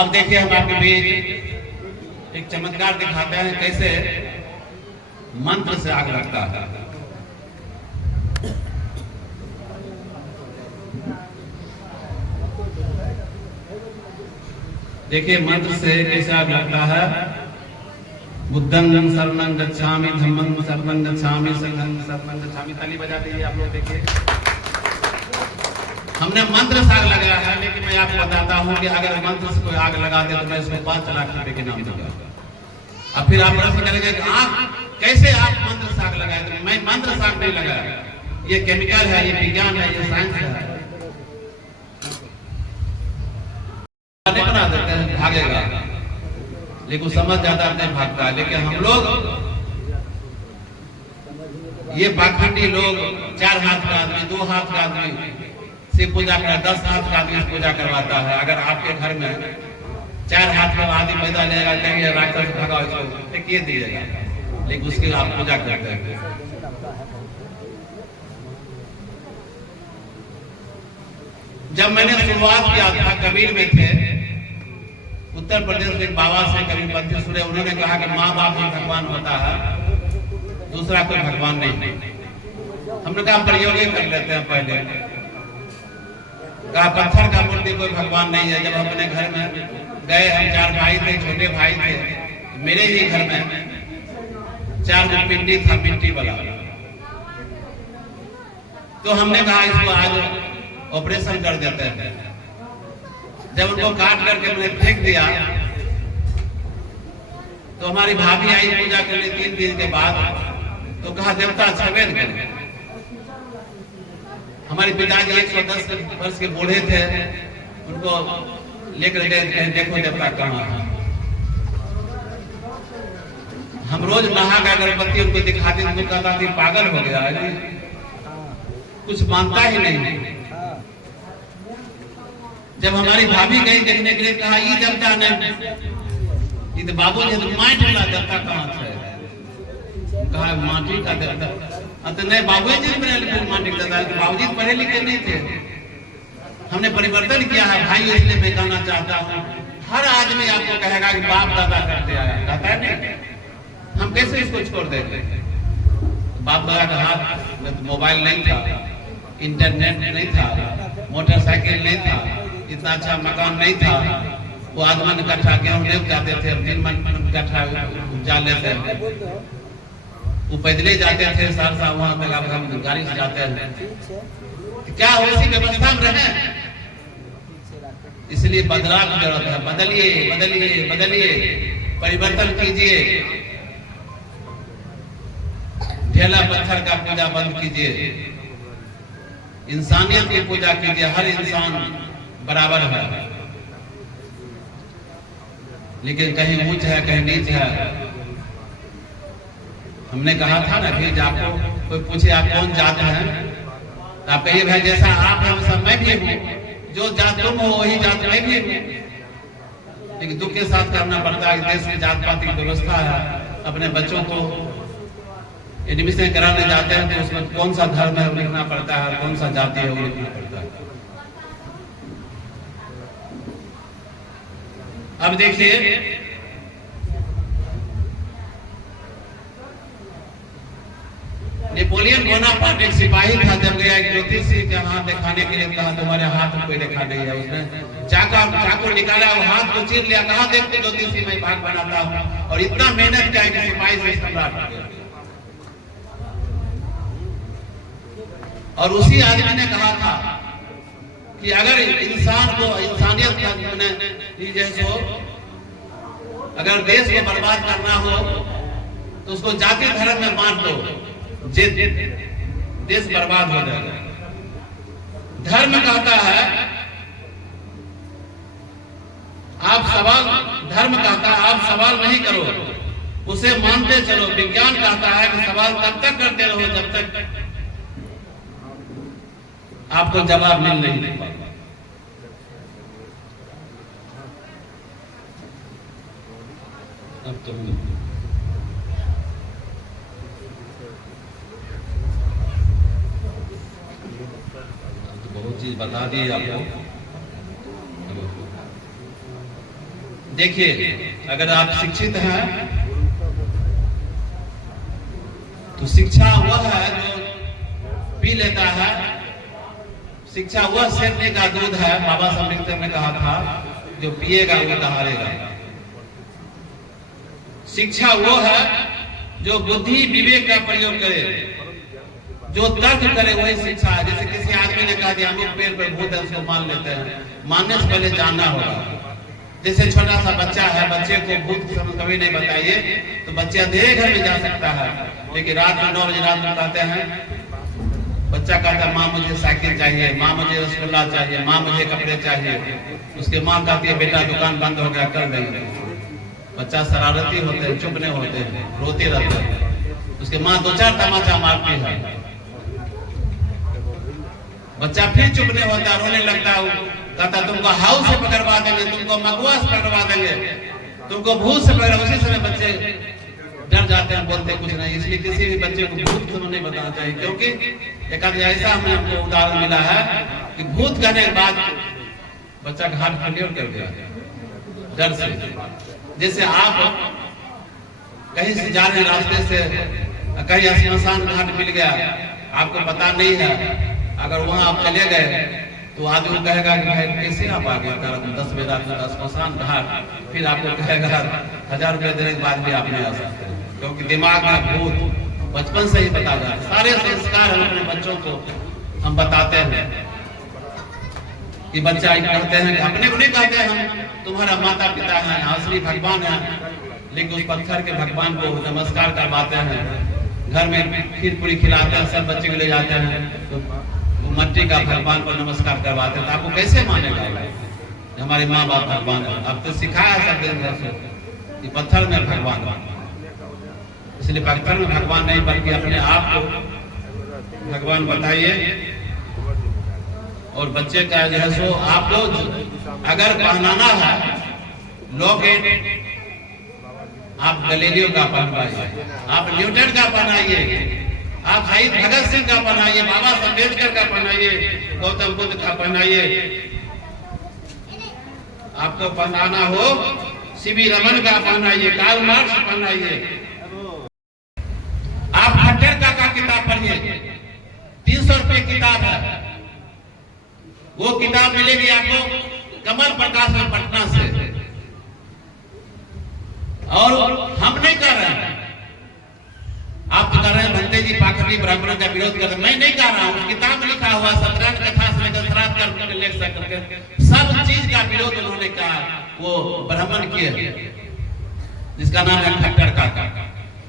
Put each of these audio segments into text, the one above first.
अब देखिए हम आपके बीच एक चमत्कार दिखाते हैं कैसे मंत्र से आग लगता है। देखिए मंत्र से कैसे आग लगता है। बुद्धं शरणं गच्छामि, धम्मं शरणं गच्छामि, संघं शरणं गच्छामि। ताली बजा दीजिए आप लोग। देखिए हमने मंत्र से आग लगाया है, लेकिन मैं आपको बताता हूं कि अगर मंत्र से कोई आग लगा दे तो मैं इसको 5 लाख रुपए के नाम दूंगा। अब फिर आप प्रश्न करेंगे कि आप कैसे आप मंत्र से आग लगाए? तो मैं मंत्र से आग नहीं लगाया, ये केमिकल है, ये विज्ञान है, ये साइंस है। बना देते हैं भागेगा, लेकिन समझ जाता है नहीं भागता है। लेकिन हम लोग ये पाखंडी लोग 4 हाथ का आदमी, 2 हाथ का आदमी से पूजा कर 10 हाथ का आदमी पूजा करवाता है। अगर आपके घर में 4 हाथ का आदमी पैदा लेगा, कहेंगे राक्षस भगाओ इसको, टिकिए दीजिएगा, लेकिन उसकी आप पूजा करते हैं। जब मैंने शुरुआत किया था, कबीर में थे, उत्तर प्रदेश के बाबा से कबीर पंथी सुने। उन्होंने कहा कि माँ बाप ही भगवान होता है, दूसरा कोई भगवान नहीं। हमने कहा प्रयोग ही कर लेते हैं। पहले कहा पत्थर का मूर्ति कोई भगवान नहीं है। जब अपने घर में गए, हम 4 भाई थे, छोटे भाई थे, मेरे ही घर में 4 पिंडी था, मिट्टी वाला। तो हमने कहा इसको आज ऑपरेशन कर देते हैं। जब उनको काट करके हमने फेंक दिया तो हमारी भाभी आई पूजा करने 3 दिन के बाद, तो कहा देवता छवेद करें। हमारे पिताजी 110 वर्ष के बूढ़े थे, उनको लेकर गए, देखो देवता कहाँ है। हम रोज नहा का अगरबत्ती उनको दिखाते, उनको कहता थी पागल हो गया है, कुछ मानता ही नहीं। जब हमारी भाभी गई देखने के लिए, कहा ये देवता नहीं, ये तो बाबू जी तो माटी वाला देवता कहाँ है? कहा माटी का देवता। तो नहीं, बाबू जी ने माटी का देवता, बाबू जी पढ़े लिखे नहीं थे। हमने परिवर्तन किया है भाई, इसलिए मैं कहना चाहता हूँ, हर आदमी आपको कहेगा कि बाप दादा करते आया, कहता है नहीं, हम कैसे इसको छोड़ देंगे? बाप दादा का हाथ में तो मोबाइल नहीं था, इंटरनेट नहीं था, मोटरसाइकिल नहीं था, इतना अच्छा मकान नहीं था। वो आदमी इकट्ठा गेहूं ले जाते थे, 3 मन इकट्ठा जा लेते हैं। वो पैदले जाते थे सहरसा, वहां तक अब हम गाड़ी से जाते हैं। क्या उसी व्यवस्था में रहे? इसलिए बदलाव की जरूरत है। बदलिए बदलिए बदलिए, परिवर्तन कीजिए। ढेला पत्थर का पूजा बंद कीजिए, इंसानियत की पूजा कीजिए। हर इंसान बराबर है, लेकिन कहीं ऊंच है, कहीं नीच है। हमने कहा था ना कि आपको कोई पूछे आप कौन जात हैं, तो आप कहिए भाई जैसा आप हैं वैसा मैं भी हूँ, जो जात तुम हो वही जात मैं भी हूँ। लेकिन दुख के साथ करना पड़ता है, देश में जात पात की व्यवस्था है। अपने बच्चों को एडमिशन कराने जाते हैं तो उसमें कौन सा धर्म है वो लिखना पड़ता है, कौन सा जाति है वो लिखना पड़ता है। अब देखिए नेपोलियन बोनापार्ट एक सिपाही था, जब गया एक ज्योतिषी के हाथ दिखाने के लिए, कहा तुम्हारे हाथ में कोई रेखा नहीं है। उसने चाकू निकाला, वो हाथ को चीर लिया, कहा देखते ज्योतिषी मैं भाग बनाता हूँ। और इतना मेहनत किया कि सिपाही से सम्राट हो गया। और उसी आदमी ने कहा था कि अगर इंसान को इंसानियत का जैसे हो, अगर देश को बर्बाद करना हो तो उसको जाति धर्म में बांट दो, देश बर्बाद हो जाएगा। धर्म कहता है आप सवाल, धर्म कहता है आप सवाल नहीं करो, उसे मानते चलो। विज्ञान कहता है कि सवाल तब तक करते रहो जब तक आपको जवाब मिल नहीं पाता। अब तो बहुत चीज बता दी आपको। देखिए, अगर आप शिक्षित हैं तो शिक्षा वह है जो पी लेता है, शिक्षा वह शेरनी का दूध है, बाबा साहब अम्बेडकर ने कहा था, जो पिएगा वो दहाड़ेगा। शिक्षा वो है जो बुद्धि विवेक का प्रयोग करे, जो तर्क करे, वही शिक्षा है। जैसे किसी आदमी ने कहा दिया अमुक पेड़ पर भूत है, उसको मान लेते हैं, मानने से पहले जानना होगा। जैसे छोटा सा बच्चा है, बच्चे को भूत कभी नहीं बताइए तो बच्चे अंधेरे घर में जा सकता है, लेकिन रात में 9 बजे रात में कहते हैं, बच्चा कहता है माँ मुझे साइकिल चाहिए, माँ मुझे रसगुल्ला चाहिए, माँ मुझे कपड़े चाहिए। उसके माँ कहती है बेटा दुकान बंद हो गया, कर देंगे। बच्चा शरारती होते हैं, चुप नहीं होते हैं, रोते रहते हैं। उसके माँ 2-4 तमाचा मारती है, बच्चा फिर चुप नहीं होता, रोने लगता है, कहता तुमको हाउस से पकड़वा देंगे, तुमको मगुआ से पकड़वा देंगे, तुमको भूत से पकड़। उसी समय बच्चे डर जाते हैं, बोलते कुछ नहीं। इसलिए किसी भी बच्चे को भूत समझ नहीं बताना चाहिए, क्योंकि एक आध ऐसा हमें हमको उदाहरण मिला है कि भूत कहने के बाद बच्चा का हाथ फेलियर कर दिया डर से। जैसे आप कहीं से जा रहे रास्ते से, कहीं श्मशान घाट मिल गया, आपको पता नहीं है, अगर वहां आप चले गए तो आदमी कहेगा कि भाई कैसे आप आ गए 10 बजे रात में श्मशान घाट, फिर आपको कहेगा 1000 रुपये देने के बाद भी आप नहीं आ सकते, क्योंकि दिमाग में भूत बचपन से ही बता जाए। सारे संस्कार हम अपने बच्चों को हम बताते हैं कि बच्चा कहते हैं, अपने को नहीं कहते हम तुम्हारा माता पिता है, असली भगवान है, लेकिन उस पत्थर के भगवान को नमस्कार करवाते हैं, घर में खीर पूरी खिलाते हैं, सब बच्चे को ले जाते हैं, तो मट्टी का भगवान को नमस्कार करवाते हैं। तो आपको कैसे मानेगा हमारे माँ बाप भगवान है? अब तो सिखाया सब दिन घर से कि पत्थर में भगवान, इसलिए पत्थर में भगवान नहीं बल्कि अपने आप को भगवान बताइए। और बच्चे का जो है सो आप लोग अगर पहनाना है लॉकेट, आप गैलीलियो का पहनाइए, आप न्यूटन का पहनाइए, आप शहीद भगत सिंह का पहनाइए, बाबा साहब अम्बेडकर का पहनाइए, गौतम बुद्ध का पहनाइए। आपको पहनाना हो सीवी रमन का पहनाइए, कार्ल मार्क्स पहनाइए। आप खट्टर का किताब पढ़िए, 300 रुपये किताब है, वो किताब मिलेगी आपको कमल प्रकाश में पटना से। और हम नहीं कर रहे हैं, आप तो कर रहे हैं भंते जी पाखंडी ब्राह्मणों का विरोध कर रहे हैं। मैं नहीं कर रहा हूँ, किताब में लिखा हुआ 17 कथा से लेकर श्राद्ध करके लेख सकते सब चीज का विरोध उन्होंने कहा, वो ब्राह्मण किए, जिसका नाम है खट्टर काका।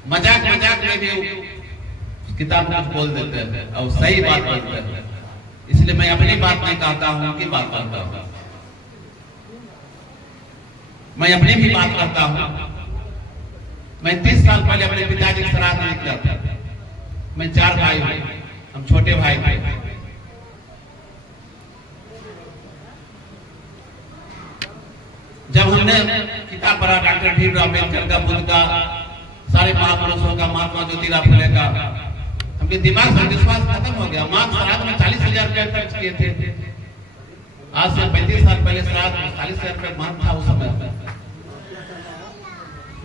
मजाक मजाक में भी किताब कुछ बोल देते हैं और सही बात बोलते हैं। इसलिए मैं अपनी बात नहीं कहता हूं, उनकी बात करता हूं। मैं अपनी भी बात करता हूं। मैं 30 साल पहले अपने पिताजी के श्राद्ध में किया था। मैं 4 भाई हूं, हम छोटे भाई थे। जब हमने किताब पढ़ा डॉक्टर भीमराव अम्बेडकर का, बुद्ध का, सारे महापुरुषों का, महात्मा ज्योतिराव फुले का, हमके दिमाग से विश्वास खत्म हो गया। मां श्राद्ध में 40,000 रुपया खर्च किए थे। आज से 35 साल पहले श्राद्ध में 40,000 रुपया महत्व था उस समय।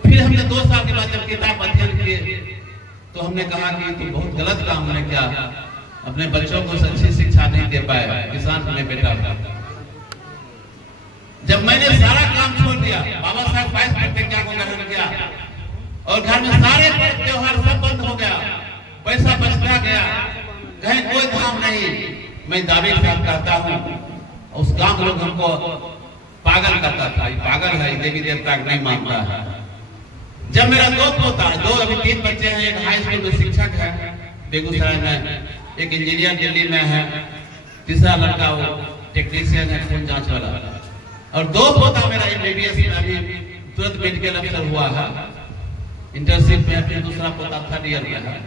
फिर हमने 2 साल के बाद जब किताब अध्ययन किए तो हमने कहा कि तो बहुत गलत काम हमने किया, अपने बच्चों को अच्छी शिक्षा नहीं दे पाए, किसान बने बेटा। जब मैंने सारा काम छोड़ दिया, बाबा साहब 22 प्रतिज्ञा को ग्रहण किया और घर में सारे त्योहार सब बंद हो गया, पैसा बचता गया, कहीं कोई काम नहीं। मैं दावे के साथ कहता हूँ, उस गांव लोग हमको पागल करता था, पागल है, देवी देवता नहीं मानता है। जब मेरा 2 पोता, 2 अभी 3 बच्चे हैं, एक हाई स्कूल में शिक्षक है बेगूसराय में, एक इंजीनियर दिल्ली में है, तीसरा लड़का वो टेक्नीशियन है खून जांच वाला, और 2 पोता मेरा MBBS में अभी तुरंत मेडिकल अफसर हुआ है, इंटर्नशिप में। फिर दूसरा पोता 3rd ईयर में है।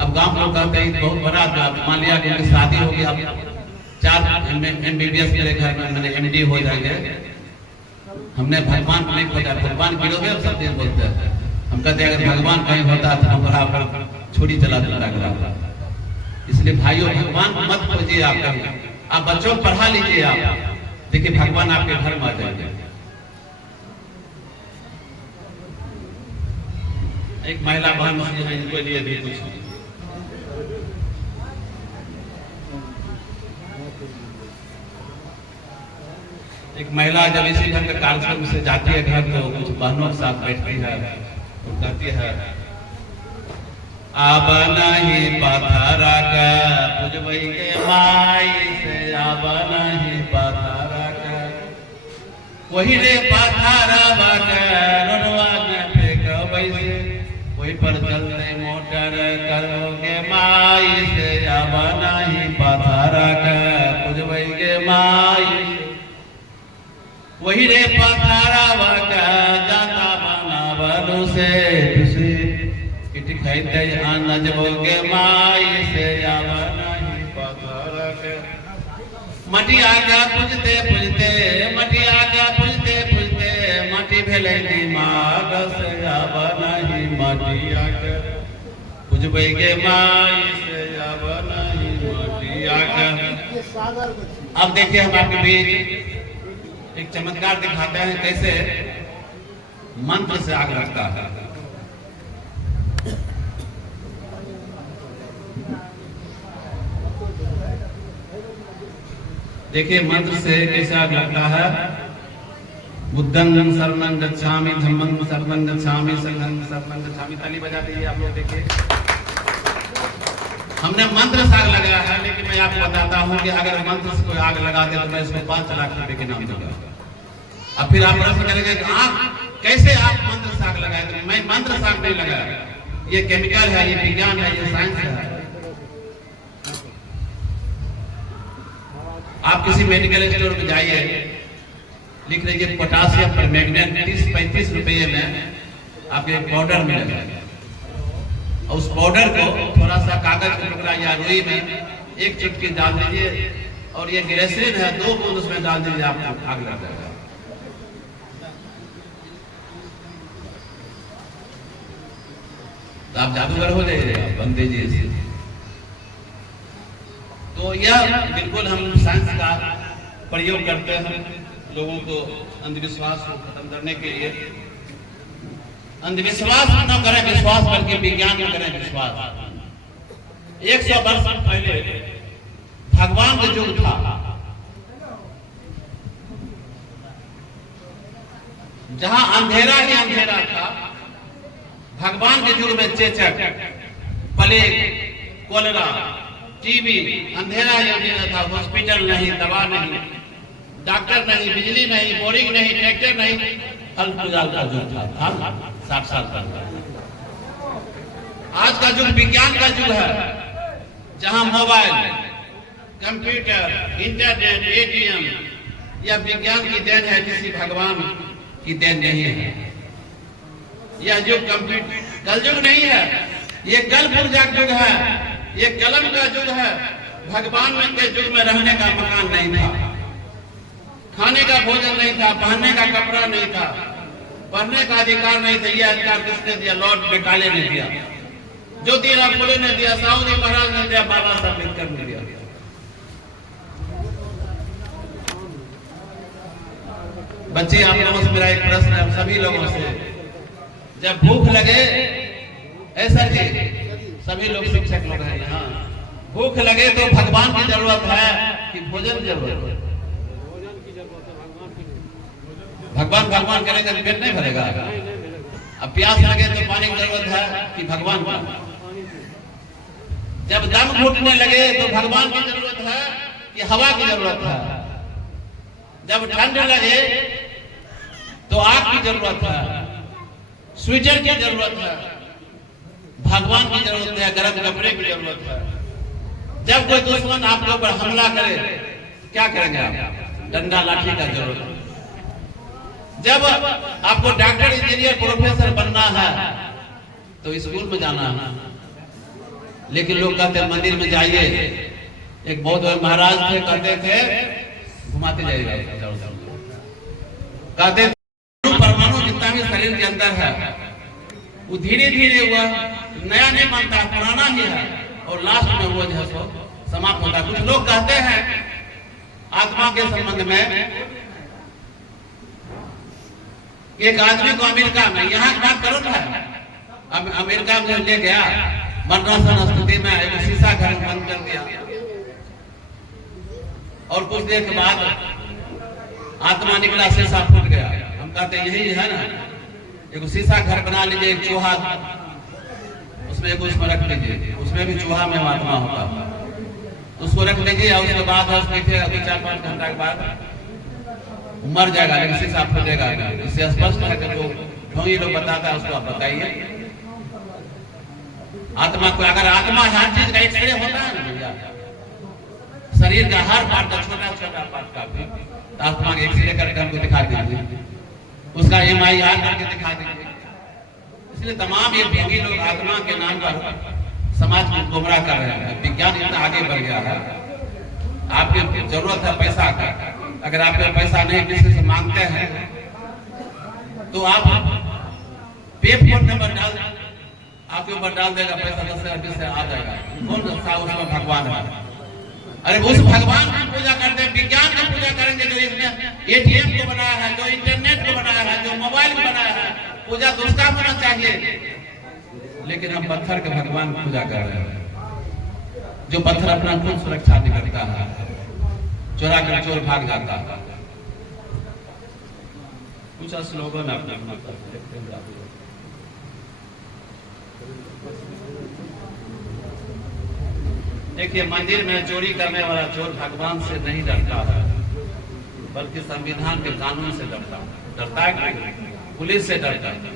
अब गांव लोग कहते हैं बहुत बड़ा जॉब, मान लिया कि उनकी शादी होगी, अब 4 MBBS मेरे घर में, मैंने MD हो जाएंगे। हमने भगवान को नहीं खोजा, भगवान विरोध है सब दिन बोलते हैं। हम कहते हैं अगर भगवान कहीं होता तो हम बराबर छुरी चला देता। इसलिए भाइयों, भगवान को मत खोजिए, आप बच्चों को पढ़ा लीजिए। आप देखिए भगवान आपके घर में आ जाएंगे। एक महिला बहन है, इनके लिए भी कुछ। एक महिला जब इसी ढंग के कार्यक्रम से जाती है घर, तो कुछ बहनों के साथ बैठती है और कहती है, अब नहीं पथरा का पूजबई के माई से, अब नहीं पथरा का वही रे पथरा रोडवा में फेंकबई से, वही पर चलते मोटर करोगे माई से, अब नहीं पथरा का पूजबई के माई से, वही रे पथरा का जाता बना बलू से, कहते नजबोगे माई से, अब नहीं पथरा के मटिया का पूजते पूजते, मटिया का पूजते पूजते, मटी भेले दिमाग से, अब नहीं मटिया के पूजबे के माई से, अब नहीं मटिया के। अब देखिए हम आपके बीच एक चमत्कार दिखाते हैं कैसे मंत्र से आग लगता है। देखिए मंत्र से कैसे आग लगता है। बुद्धं शरणं गच्छामि, धम्मं शरणं गच्छामि, संघं शरणं गच्छामि। ताली बजा दीजिए आप लोग। देखिए हमने मंत्र से आग लगाया है, लेकिन मैं आपको बताता हूँ कि अगर मंत्र से कोई आग लगा दे तो मैं इसको 5 लाख रुपए के नाम दूंगा। अब फिर आप प्रश्न करेंगे कि आप कैसे आप मंत्र से आग लगाए? तो मैं मंत्र से आग नहीं लगाया, ये केमिकल है, ये विज्ञान है, ये साइंस है। आप किसी मेडिकल स्टोर में जाइए, लिख लीजिए पोटासियम पर मैग्नेट 30-35 रुपये में आपको एक पाउडर मिलेगा, और उस पाउडर को थोड़ा सा कागज का टुकड़ा या रुई में एक चुटकी डाल दीजिए, और ये ग्लिसरीन है 2 बूंद उसमें डाल दीजिए, आपको आग लग जाएगा। तो आप जादूगर हो जाइए, बंद दीजिए। तो यह बिल्कुल हम साइंस का प्रयोग करते हैं लोगों को अंधविश्वास को खत्म करने के लिए। अंधविश्वास न करें विश्वास, बल्कि विज्ञान में करें विश्वास। 100 वर्ष पहले भगवान का युग था, जहां अंधेरा ही अंधेरा था। भगवान के युग में चेचक, प्लेग, कोलेरा, टीबी, अंधेरा ही अंधेरा था। हॉस्पिटल नहीं, दवा नहीं, डॉक्टर नहीं, बिजली नहीं, बोरिंग नहीं, ट्रैक्टर नहीं, फल फूल का युग था 60 साल का। आज का युग विज्ञान का युग है, जहां मोबाइल, कंप्यूटर, इंटरनेट, एटीएम यह विज्ञान की देन है, किसी भगवान की देन नहीं है। यह युग कंप्यूटर कल युग नहीं है, ये कल पुर्जा युग है, ये कलम का युग है। भगवान के युग में रहने का मकान नहीं था, खाने का भोजन नहीं था, पहनने का कपड़ा नहीं था, पढ़ने का अधिकार नहीं था। यह अधिकार किसने दिया? लॉर्ड बेकाले ने दिया, ज्योतिराव फुले ने दिया, साहूजी महाराज ने दिया, बाबा साहब अम्बेडकर ने दिया। बच्चे, आप लोगों से मेरा एक प्रश्न है, सभी लोगों से, जब भूख लगे, ऐसा जी सभी लोग शिक्षक लोग हैं यहाँ, भूख लगे तो भगवान की जरूरत है कि भोजन की जरूरत है? भगवान भगवान करेंगे तो पेट नहीं भरेगा। अब प्यास लगे तो पानी की जरूरत है कि भगवान का? जब दम घुटने लगे तो भगवान की जरूरत है कि हवा की जरूरत है? जब ठंड लगे तो आग की जरूरत है, स्वेटर की जरूरत है, भगवान की जरूरत है, गर्म कपड़े की जरूरत है। जब कोई दुश्मन आपके ऊपर हमला करे क्या करेंगे आप? डंडा लाठी का जरूरत है। जब आपको डॉक्टर, इंजीनियर, प्रोफेसर बनना है तो स्कूल में जाना है। लेकिन लोग कहते हैं मंदिर में जाइए। एक बहुत बड़े महाराज थे, कहते थे घुमाते जाइएगा, कहते परमाणु जितना भी शरीर के अंदर है वो धीरे धीरे हुआ नया नहीं बनता, पुराना ही है, और लास्ट में वो जो है सो समाप्त होता है। कुछ लोग कहते हैं आत्मा के संबंध में, एक आदमी को अमेरिका में, यहाँ की बात करो ना, अब अमेरिका में ले गया, मनोरंजन स्थिति में एक शीशा घर बंद कर दिया, और कुछ देर के बाद आत्मा निकला, शीशा फूट गया। हम कहते यही है ना, एक शीशा घर बना लीजिए, एक चूहा उसमें एक उसमें रख लीजिए, उसमें भी चूहा में आत्मा होता है, उसको रख लीजिए और उसके बाद देखिएगा 4-5 घंटा के बाद मर जाएगा, लेकिन शीशा फूटेगा। इससे स्पष्ट है कि जो ढोंगी लोग बताता है उसको आप बताइए। आत्मा को अगर आत्मा हर चीज का एक्सरे होता है ना भैया, शरीर का हर पार्ट का छोटा छोटा पार्ट का भी, तो आत्मा का एक्सरे करके हमको दिखा दीजिए, उसका MRI करके दिखा दीजिए। इसलिए तमाम ये ढोंगी लोग आत्मा के नाम पर समाज को गुमराह कर रहे हैं। विज्ञान इतना आगे बढ़ गया है, आपकी जरूरत है पैसा का, अगर आपके पैसा नहीं किसी से मांगते हैं तो आप पे फोन नंबर डाल, आपके ऊपर डाल देगा पैसा, 10 से 20 से आ जाएगा। कौन सा उसमें भगवान है? अरे उस भगवान की पूजा करते हैं, विज्ञान की पूजा करेंगे जो इसने ATM को बनाया है, जो इंटरनेट को बनाया है, जो मोबाइल को बनाया है, पूजा तो उसका होना चाहिए। लेकिन हम पत्थर के भगवान की पूजा कर रहे हैं, जो पत्थर अपना खुद सुरक्षा नहीं करता है, चोरा कर चोर भाग जाता है। कुछ श्लोकों में अपना देखिए, मंदिर में चोरी करने वाला चोर भगवान से नहीं डरता है, बल्कि संविधान के कानून से डरता है, पुलिस से डरता है।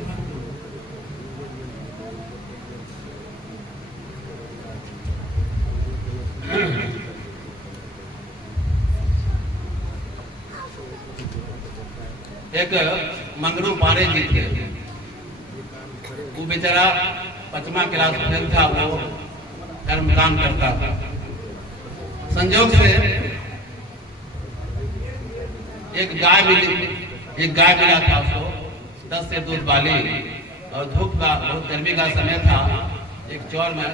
एक मंगरू पारे जी थे, वो बेचारा 5वां क्लास फेल था, वो कर्मकांड करता था। संयोग से एक गाय मिला था उसको, 10 से दूध वाली, और धूप का बहुत गर्मी का समय था। एक चौर में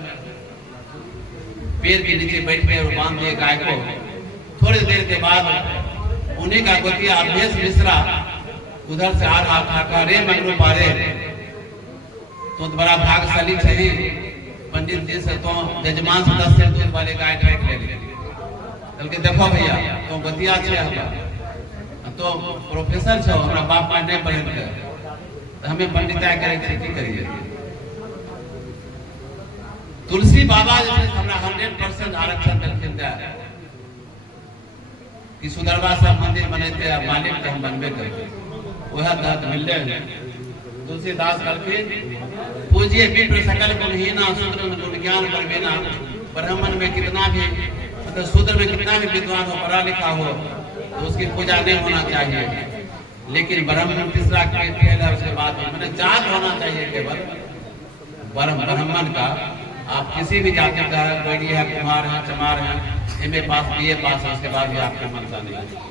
पेड़ के नीचे बैठ के और बांध दिए गाय को। थोड़ी देर के बाद उन्हीं का गोतिया अभेश मिश्रा उधर से आ रहा था, कहा रे मंगरू पारे, तो बड़ा भागशाली थे, पंडित जी से तो जजमान से 10 से दूध वाले गाय ट्रैक ले ली। बल्कि देखो भैया, तो गोतिया छे, तो प्रोफेसर छो, हमरा बाप माय नहीं पढ़े, तो हमें पंडिताई करे की करिए। तुलसी बाबा जैसे हमरा 100% आरक्षण देलखिन दे कि सुदरबा सब मंदिर बनेते, मालिक के हम बनबे करते, वह तहत मिलले। तुलसीदास कहलखिन, पूजिए विप्र सकल गुणहीना, शूद्र गुण ज्ञान परवीना। ब्राह्मण में कितना भी, मतलब शूद्र में कितना भी विद्वान हो, पढ़ा लिखा हो, तो उसकी पूजा नहीं होना चाहिए। लेकिन ब्राह्मण तीसरा खेल है, उसके बाद मैंने जात होना चाहिए केवल ब्राह्मण का। आप किसी भी जाति का है, कोई है, कुमार है, चमार है, MA पास, BA पास है, उसके बाद भी आपका मनसा नहीं।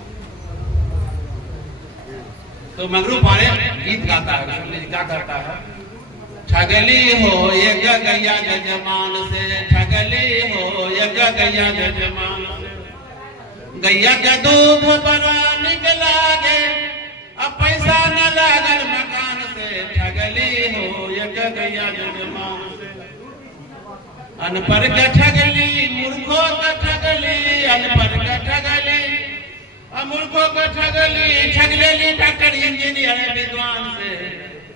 तो मंगरू पारे गीत गाता है, सुन लीजिए क्या करता है। ठगली हो ये गैया जजमान से, ठगली हो ये गैया जजमान से, गैया का दूध बड़ा निकला गे, अब पैसा न लागल मकान से। ठगली हो ये गैया जजमान से, अनपढ़ का ठगली, मूर्खों का ठगली, अनपढ़ का ठगली, मूर्खों को ठगली, ठगलेली डॉक्टर इंजीनियर विद्वान से।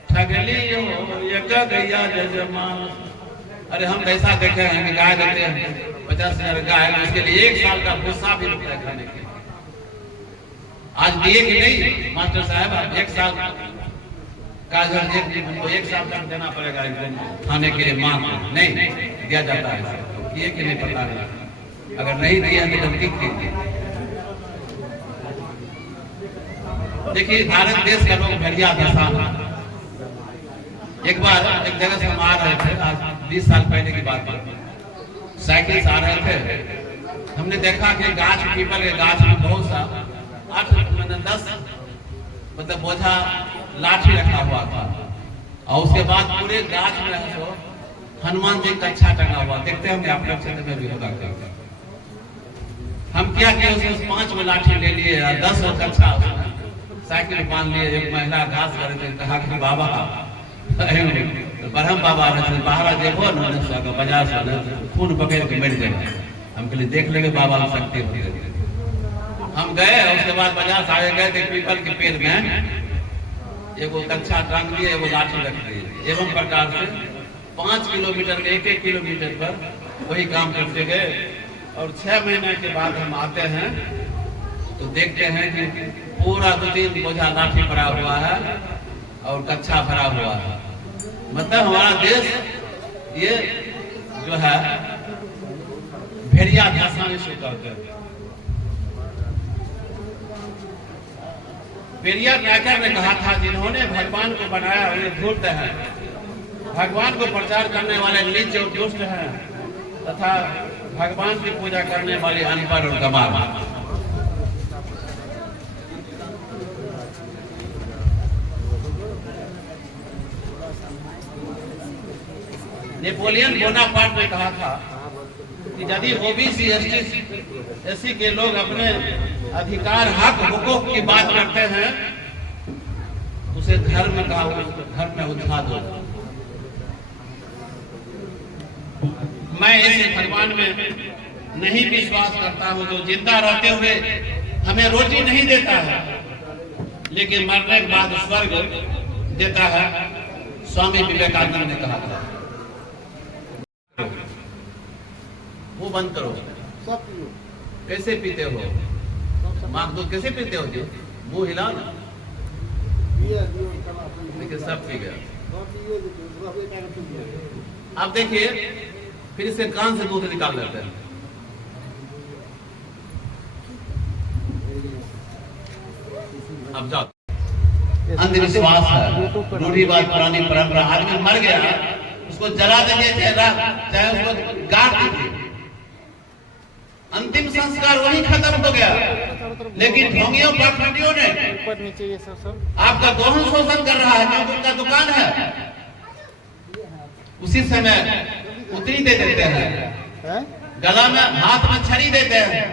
ठगली हो ये गैया जजमान। अरे हम कैसा देखे हैं कि गाय देते हैं 50,000 गाय, उसके लिए 1 साल का भूसा भी रुपया खाने के। आज दिए कि नहीं मास्टर साहब, 1 साल का उनको 1 साल तक देना पड़ेगा खाने के लिए, मांग नहीं दिया जाता है। ये कि नहीं पता नहीं, अगर नहीं दिया तो गलती कीजिए। देखिए, भारत देश का लोग बढ़िया दशा। एक बार एक जगह से हम आ रहे थे, आज 20 साल पहले की बात है, साइकिल से आ रहे थे। हमने देखा कि गाछ, पीपल के गाछ में बहुत सा 8-10 मतलब बोझा लाठी रखा हुआ था, और उसके बाद पूरे गाछ में तो हनुमान जी का कच्छा टंगा हुआ। देखते होंगे आप लोग क्षेत्र में भी होगा। हम क्या किए, उसमें 5 में लाठी ले लिए और 10 कच्छा साइकिल बांध लिए। एक महिला घास कर रहे थे, कहा कि बाबा तो ब्रह्म बाबा ने बाहर देखो न बाजार से खून पकड़ के बैठ गए। हम कहले देख लेंगे बाबा शक्ति हो गई। हम गए, उसके बाद बाजार से आगे गए थे, पीपल के पेड़ में एगो कच्छा टांग दिए, एगो लाठी रख दिए। एवं प्रकार से 5 किलोमीटर के 1-1 किलोमीटर पर वही काम करते गए। और 6 महीने के बाद हम आते हैं तो देखते हैं कि पूरा 2-3 बोझा लाठी भरा हुआ है और कच्छा भरा हुआ है। मतलब हमारा देश ये जो है भेड़िया आसानी से करते हैं। भेड़िया नायकर ने कहा था, जिन्होंने भगवान को बनाया उन्हें धूर्त है, भगवान को प्रचार करने वाले नीच और दुष्ट हैं, तथा भगवान की पूजा करने वाले अनपढ़ और गंवार। नेपोलियन बोनापार्ट ने कहा था कि यदि ओबीसी एसटी के लोग अपने अधिकार हक हुकूक की बात करते हैं, उसे धर्म का घर में उत्थान होगा। मैं इस भगवान में नहीं विश्वास करता हूं जो जिंदा रहते हुए हमें रोटी नहीं देता है, लेकिन मरने के बाद स्वर्ग देता है। स्वामी विवेकानंद ने कहा था। वो बंद करो। कैसे पीते हो? माँ दूध कैसे पीते हो जी? मुंह हिला ना, लेकिन सब पी गया। आप देखिए, फिर इसके कान से दूध निकाल लेते हैं। अब जाओ, अंधविश्वास है, रूढ़िवाद, पुरानी परंपरा। आदमी मर गया, उसको जला देंगे, चाहे उसको गाड़ दीजिए, अंतिम संस्कार वही खत्म हो गया। लेकिन ढोंगियों पाखंडियों ने आपका दोहन शोषण कर रहा है, क्योंकि उनका दुकान है। उसी समय उतरी दे देते हैं, गला में हाथ में छड़ी देते हैं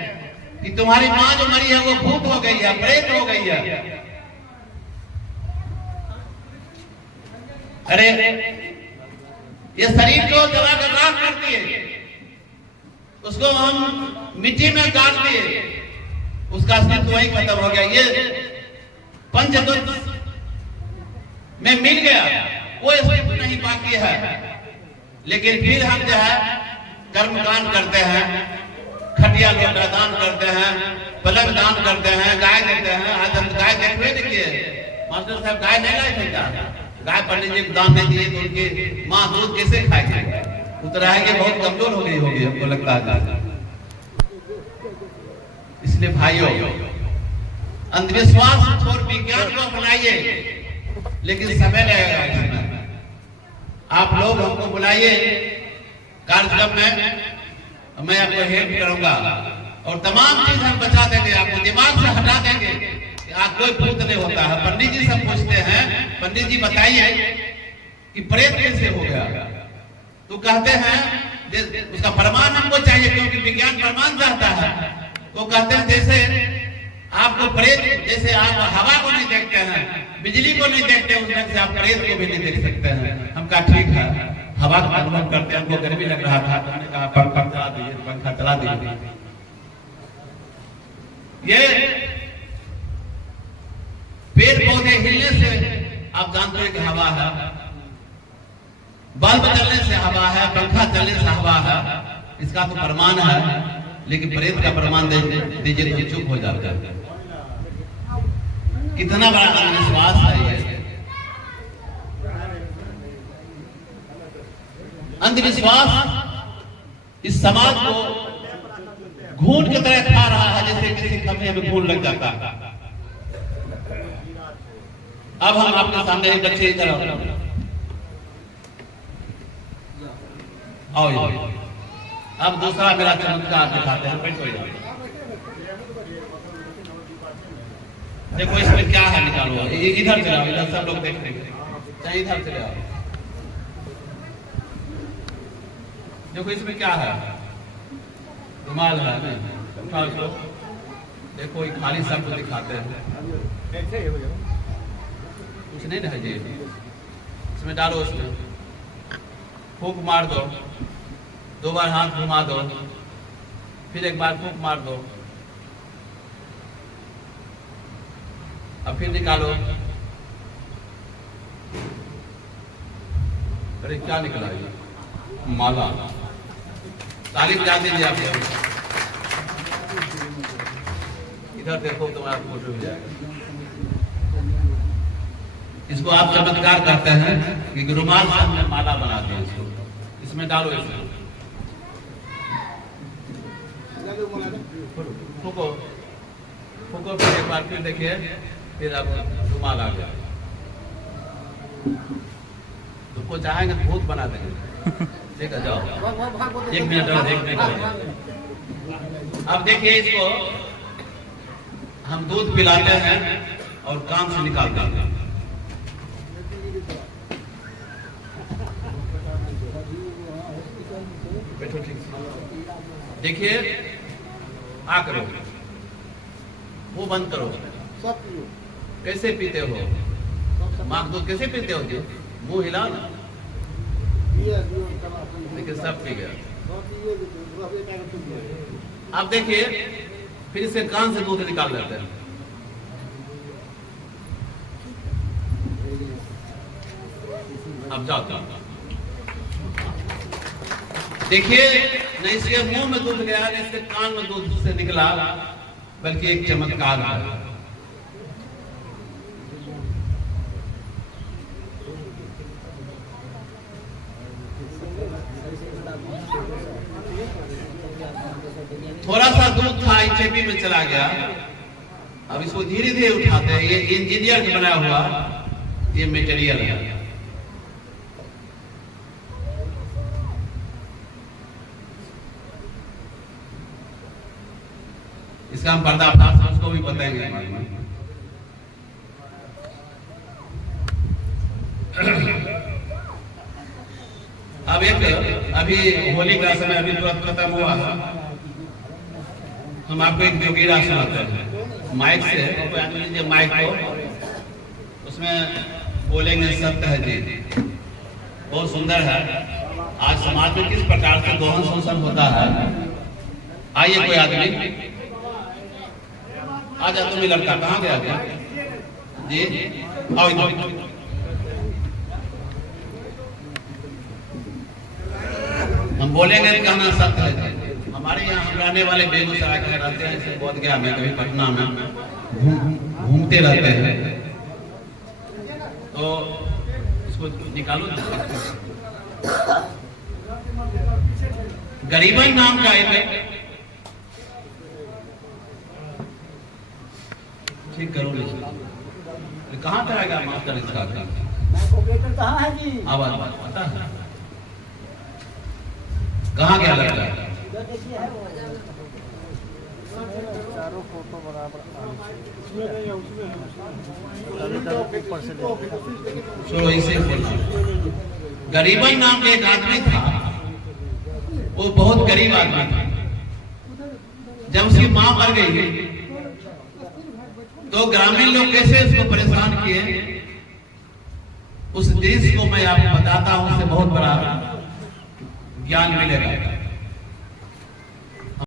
कि तुम्हारी माँ जो मरी है वो भूत हो गई है, प्रेत हो गई है। अरे ये शरीर को जलाकर राख करती है, उसको हम मिट्टी में गाड़ दिए, उसका अस्तित्व वही खत्म हो गया। ये पंचतत्व में मिल गया, कोई अस्तित्व नहीं बाकी है। लेकिन फिर हम जो है कर्मकांड करते हैं, खटिया लोटा दान करते हैं, पलक दान करते हैं, गाय देते हैं। आज हम गाय देखते देखिए, मास्टर साहब गाय नहीं लाए थे क्या? गाय पंडित जी दान दे दिए तो उनकी माँ दूध कैसे खाएगी? उतरा है कि बहुत कमजोर हो गई होगी, हमको लगता है। इसलिए भाइयों, अंधविश्वास और विज्ञान को अपनाइए, लेकिन समय लगेगा इसमें। आप लोग हमको बुलाइए कार्यक्रम में, मैं आपको हेल्प करूंगा और तमाम चीज हम बचा देंगे, आपको दिमाग से हटा देंगे। आप कोई भूत नहीं होता है। पंडित जी सब पूछते हैं, पंडित जी बताइए कि प्रेत कैसे हो गया? तो कहते हैं उसका प्रमाण हमको चाहिए, क्योंकि विज्ञान प्रमाण चाहता है। तो कहते हैं जैसे आपको प्रेत, जैसे आप हवा को नहीं देखते हैं, बिजली को नहीं देखते, उस ढंग से आप प्रेत को भी नहीं देख सकते हैं। हम कहा ठीक है, हवा का अनुभव करते हैं। हमको गर्मी लग रहा था, हमने कहा पंखा चला दीजिए, पंखा चला दीजिए। ये पेड़ पौधे हिलने से आप जानते हैं कि हवा है, बल्ब चलने से हवा है, पंखा चलने से हवा है, इसका तो प्रमाण है। लेकिन प्रेत का प्रमाण दीजिए तो चुप हो जाता है। कितना बड़ा अंधविश्वास है ये। अंधविश्वास इस समाज को घून की तरह खा रहा है, जैसे किसी खम्भे में घून लग जाता है। अब हम आपके सामने एक अच्छी तरह आओ, अब दूसरा मेरा चमत्कार दिखाते हैं। देखो इसमें क्या है, निकालो। इधर चले आओ, इधर सब लोग देखते हैं, चाहे इधर चले आओ। देखो इसमें क्या है, रुमाल है, देखो ये खाली सबको दिखाते हैं, कुछ नहीं है जी, इसमें डालो, इसमें फूंक मार दो, 2 बार हाथ घुमा दो, फिर 1 बार फूंक मार दो, अब फिर निकालो। अरे क्या निकला ये? माला। तालीम जा दीजिए आप। इधर देखो, तुम्हारा फोटो भी जाएगा। इसको आप चमत्कार करते हैं कि रुमाल से हमने माला बनाते हैं। इसको इसमें डालो, इसमें फूको फूको, फिर 1 बार फिर देखिए, फिर अब रुमाल आ गया। तुमको चाहेंगे तो भूत बना देंगे। ठीक है, जाओ 1 मिनट और देखने को। अब देखिए, इसको हम दूध पिलाते हैं और कान से निकालते हैं। बैठो ठीक से। देखिए, आ करो, वो बंद करो। कैसे पीते हो? माँ दूध कैसे पीते हो जी? मुंह हिला ना। देखिए, सब पी गया। अब देखिए, फिर से कान से दूध निकाल लेते हैं। अब जाओ, देखिए, न इसके मुंह में दूध गया, न इसके कान में दूध से निकला, बल्कि एक चमत्कार है। थोड़ा सा दूध था, चेपी में चला गया। अब इसको धीरे धीरे उठाते हैं। ये इंजीनियर का बनाया हुआ ये मटेरियल है। इसका हम पर्दाफाश उसको भी बताएंगे। अब अभी होली का समय अभी तुरंत खत्म हुआ था। हम आपको एक जोगीरा सुनाते हैं माइक से। लीजिए माइक को, उसमें बोलेंगे सत्य है जी। बहुत सुंदर है। आज समाज में किस प्रकार से गौहन शोषण होता है। आइए, कोई आदमी आ जा। तुम लड़का कहाँ गया जी? आओ इधर। हम बोलेंगे कहना सत्य है। हमारे यहाँ हम रहने वाले बेगूसराय के रहते हैं, जैसे बोधगया में, कभी पटना में घूमते रहते हैं। तो इसको निकालो। गरीबन नाम का एक, ठीक करो। कहाँ कराएगा मास्टर इसका? कहाँ है जी? आवाज पता है कहाँ गया लड़का? चारों फोटो बराबर। चलो इसे गरीबन नाम के एक आदमी था। वो बहुत गरीब आदमी था। जब उसकी मां मर गई तो ग्रामीण लोग कैसे उसको परेशान किए, उस दृश्य को मैं आपको बताता हूं। उससे बहुत बड़ा ज्ञान मिलेगा।